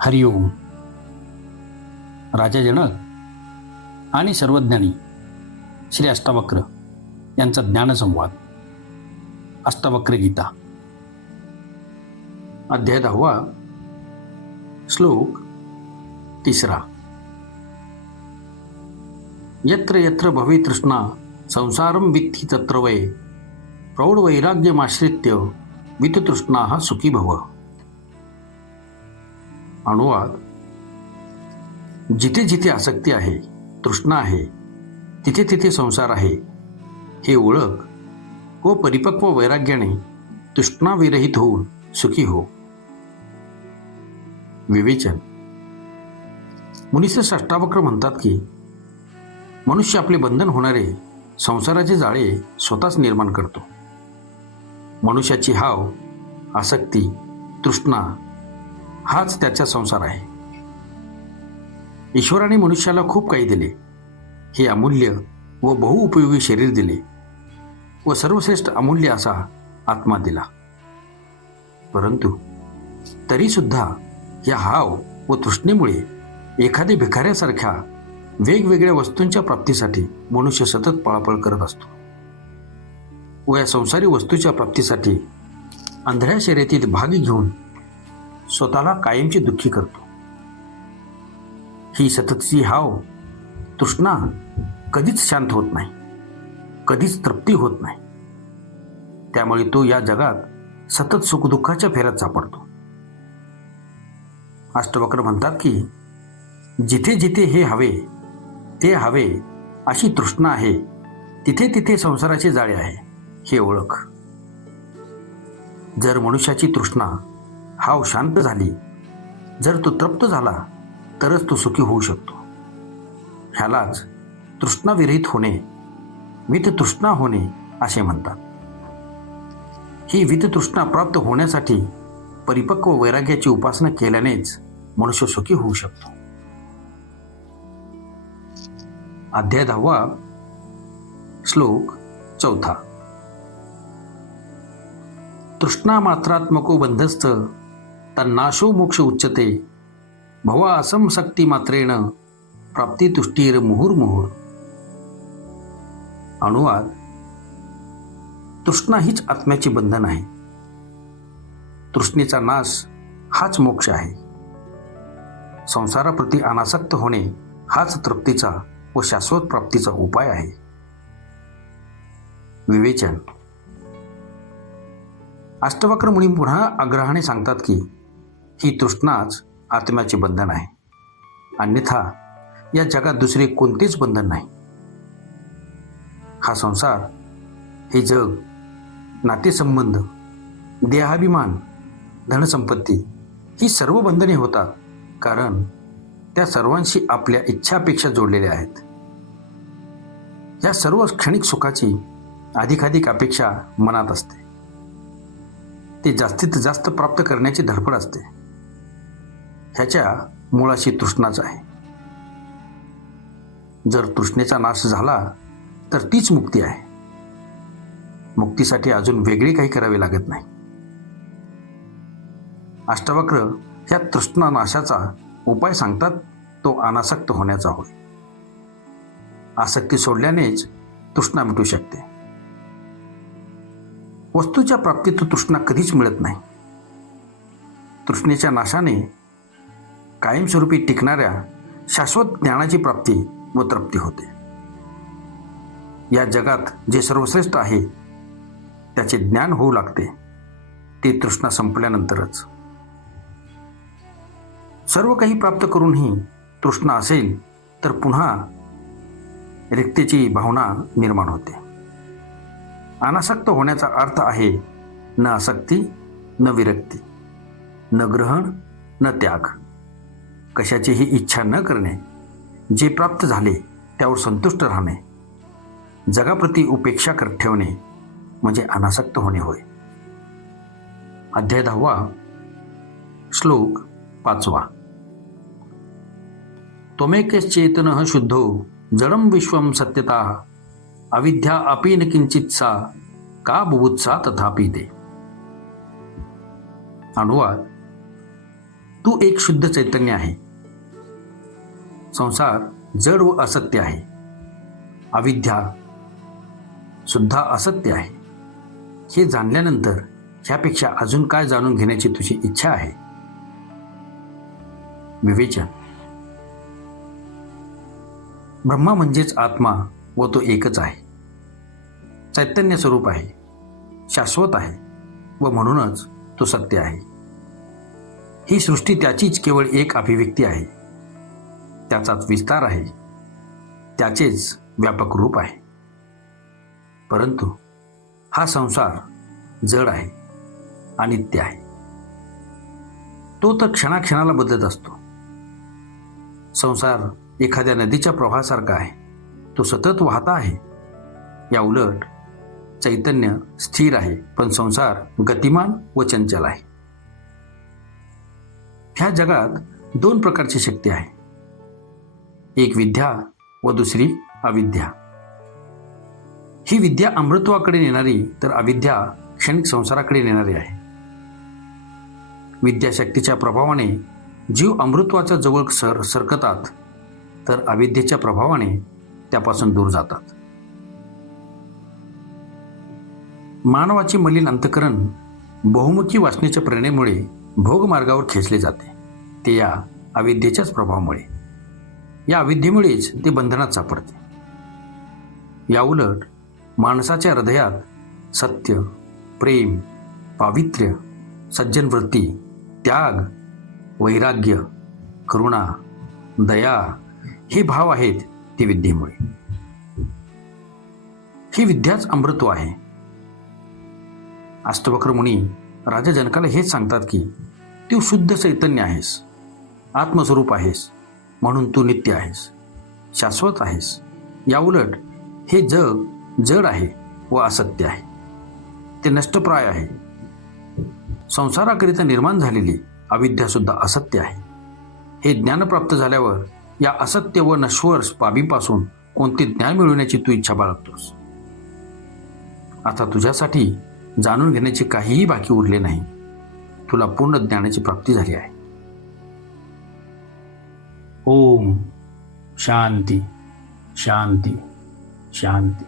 हरिओम. राजा जनक आणि सर्वज्ञानी श्री अष्टावक्र यांचा ज्ञानसंवाद. अष्टावक्र गीता अध्याय 10, श्लोक 3. यत्र यत्र भवे तृष्णा संसारम वित्ति तत्र वै प्रौढवैराग्यमाश्रित्य विततृष्णाः सुखी भव. अनुवाद: जिथे जिथे आसक्ती आहे, तृष्णा आहे, तिथे तिथे संसार आहे हे ओळख व परिपक्व वैराग्याने तृष्णाविरहित होऊन सुखी हो. विवेचन. मुनीश्रेष्ठ अष्टावक्र म्हणतात की मनुष्य आपले बंधन होणारे संसाराचे जाळे स्वतःच निर्माण करतो. मनुष्याची हाव, आसक्ती, तृष्णा हाच त्याचा संसार आहे. ईश्वराने मनुष्याला खूप काही दिले. हे अमूल्य व बहुउपयोगी शरीर दिले व सर्वश्रेष्ठ अमूल्य असा आत्मा दिला. परंतु तरीसुद्धा या हाव व तृष्णेमुळे एखाद्या भिकाऱ्यासारख्या वेगवेगळ्या वस्तूंच्या प्राप्तीसाठी मनुष्य सतत पळापळ करत असतो व या संसारी वस्तूच्या प्राप्तीसाठी अंधळ्या शर्यतीत भाग घेऊन स्वतःला कायमची दुःखी करतो. ही सततची हाव, तृष्णा कधीच शांत होत नाही, कधीच तृप्ती होत नाही. त्यामुळे तो या जगात सतत सुखदुःखाच्या फेऱ्यात सापडतो. अष्टावक्र म्हणतात की जिथे जिथे हे हवे ते हवे अशी तृष्णा आहे, तिथे तिथे संसाराचे जाळे आहे हे ओळख. जर मनुष्याची तृष्णा हाव शांत झाली, जर तो तृप्त झाला तरच तो सुखी होऊ शकतो. ह्यालाच तृष्णाविरहित होणे, विततृष्णा होणे असे म्हणतात. ही विततृष्णा प्राप्त होण्यासाठी परिपक्व वैराग्याची उपासना केल्यानेच मनुष्य सुखी होऊ शकतो. अध्याय 10, श्लोक 4. तृष्णा मात्रात्मको बंधस्थ तन्नाशो मोक्ष उच्यते भवा असंशक्ती मात्रेण प्राप्ती तुष्टीर मुहुर्मुहुर. अनुवाद: तृष्णा हीच आत्म्याची बंधन आहे. तृष्णेचा नाश हाच मोक्ष आहे. संसाराप्रती अनासक्त होणे हाच तृप्तीचा व शाश्वत प्राप्तीचा उपाय आहे. विवेचन. अष्टावक्र मुनी पुन्हा आग्रहाने सांगतात की ही तृष्णाच आत्म्याचे बंधन आहे. अन्यथा या जगात दुसरे कोणतेच बंधन नाही. हा संसार, हे जग, नातेसंबंध, देहाभिमान, धनसंपत्ती ही सर्व बंधने होतात कारण त्या सर्वांशी आपल्या इच्छापेक्षा जोडलेल्या आहेत. या सर्व क्षणिक सुखाची अधिकाधिक अपेक्षा मनात असते. ते जास्तीत जास्त प्राप्त करण्याची धडपड असते. ह्याच्या मुळाशी तृष्णाच आहे. जर तृष्णेचा नाश झाला तर तीच मुक्ती आहे. मुक्तीसाठी अजून वेगळे काही करावे लागत नाही. अष्टावक्र ह्या तृष्णा नाशाचा उपाय सांगतात, तो अनासक्त होण्याचा होय. आसक्ती सोडल्यानेच तृष्णा मिटू शकते. वस्तूच्या प्राप्तीत तृष्णा कधीच मिळत नाही. तृष्णेच्या नाशाने कायमस्वरूपी टिकणाऱ्या शाश्वत ज्ञानाची प्राप्ती व तृप्ती होते. या जगात जे सर्वश्रेष्ठ आहे त्याचे ज्ञान होऊ लागते, ते तृष्णा संपल्यानंतरच. सर्व काही प्राप्त करूनही तृष्णा असेल तर पुन्हा रिक्तीची भावना निर्माण होते. अनासक्त होण्याचा अर्थ आहे न आसक्ती, न विरक्ती, न ग्रहण, न त्याग, कशाचीही इच्छा न करणे, जे प्राप्त झाले त्यावर संतुष्ट राहणे, जगाप्रती उपेक्षा करत ठेवणे म्हणजे अनासक्त होणे होय. अध्याय 10, श्लोक 5. त्वमेकश्चेतनः शुद्धो जडं विश्वं सत्यता अविद्या अपि न किंचित सा का बुभुत्सा तथापि ते. अनुवाद: तू एक शुद्ध चैतन्य आहे. संसार जड व असत्य आहे. अविद्या सुद्धा असत्य आहे. हे जाणल्यानंतर ह्यापेक्षा अजून काय जाणून घेण्याची तुझी इच्छा आहे? विवेचन: ब्रह्मा म्हणजेच आत्मा व तो एकच आहे. चैतन्य स्वरूप आहे, शाश्वत आहे व म्हणूनच तो सत्य आहे. ही सृष्टी त्याचीच केवळ एक अभिव्यक्ती आहे. त्याचाच विस्तार आहे, त्याचेच व्यापक रूप आहे. परंतु हा संसार जड आहे, अनित्य आहे. तो तर क्षणाक्षणाला बदलत असतो. संसार एखाद्या नदीच्या प्रवाहासारखा आहे. तो सतत वाहता आहे. या उलट चैतन्य स्थिर आहे, पण संसार गतिमान व चंचल आहे. ह्या जगात दोन प्रकारची शक्ती आहे. एक विद्या व दुसरी अविद्या. ही विद्या अमृतत्वाकडे नेणारी, तर अविद्या क्षणिक संसाराकडे नेणारी आहे. विद्याशक्तीच्या प्रभावाने जीव अमृतत्वाच्या जवळ सरकतात, तर अविद्येच्या प्रभावाने त्यापासून दूर जातात. मानवाची मलिन अंतःकरण बहुमुखी वासनेच्या प्रेरणेमुळे भोगमार्गावर खेचले जाते. ते या अविद्येच्याच प्रभावामुळे, या अविद्येमुळेच ते बंधनात सापडते. याउलट माणसाच्या हृदयात सत्य, प्रेम, पावित्र्य, सज्जन वृत्ती, त्याग, वैराग्य, करुणा, दया हे भाव आहेत. ते विद्येमुळे. ही विद्याच अमृतत्व आहे. अष्टवक्र मुनी राजा जनकाला हेच सांगतात की तू शुद्ध चैतन्य आहेस, आत्मस्वरूप आहेस, म्हणून तू नित्य आहेस, शाश्वत आहेस. याउलट हे जग जड आहे व असत्य आहे. ते नष्टप्राय आहे. संसाराकरिता निर्माण झालेली अविद्या सुद्धा असत्य आहे. हे ज्ञान प्राप्त झाल्यावर या असत्य व नश्वर बाबींपासून कोणते ज्ञान मिळवण्याची तू इच्छा बाळगतोस? आता तुझ्यासाठी जाणून घेण्याचे काहीही बाकी उरले नाही. तुला पूर्ण ज्ञानाची प्राप्ती झाली आहे. ओम शांती शांती शांती.